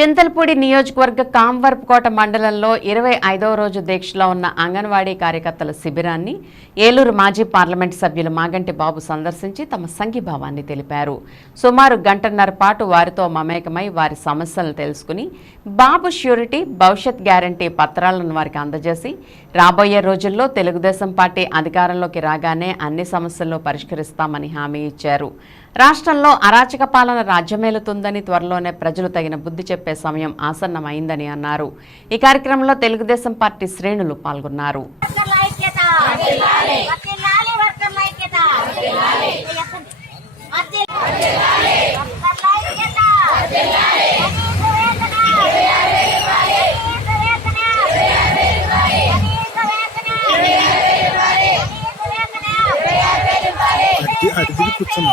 చింతలపూడి నియోజకవర్గ కాంవర్పుకోట మండలంలో ఇరవై ఐదవ రోజు దీక్షలో ఉన్న అంగన్వాడీ కార్యకర్తల శిబిరాన్ని ఏలూరు మాజీ పార్లమెంట్ సభ్యులు మాగంటి బాబు సందర్శించి తమ సంఘీభావాన్ని తెలిపారు. సుమారు గంటన్నర పాటు వారితో మమేకమై వారి సమస్యలను తెలుసుకుని బాబు ష్యూరిటీ భవిష్యత్ గ్యారంటీ పత్రాలను వారికి అందజేసి రాబోయే రోజుల్లో తెలుగుదేశం పార్టీ అధికారంలోకి రాగానే అన్ని సమస్యలను పరిష్కరిస్తామని హామీ ఇచ్చారు. రాష్ట్రంలో అరాచక పాలన రాజ్యమేలుతుందని త్వరలోనే ప్రజలు తగిన బుద్ధి చెప్పారు. చెప్పే సమయం ఆసన్నమైందని అన్నారు. ఈ కార్యక్రమంలో తెలుగుదేశం పార్టీ శ్రేణులు పాల్గొన్నారు. కూర్చున్నా.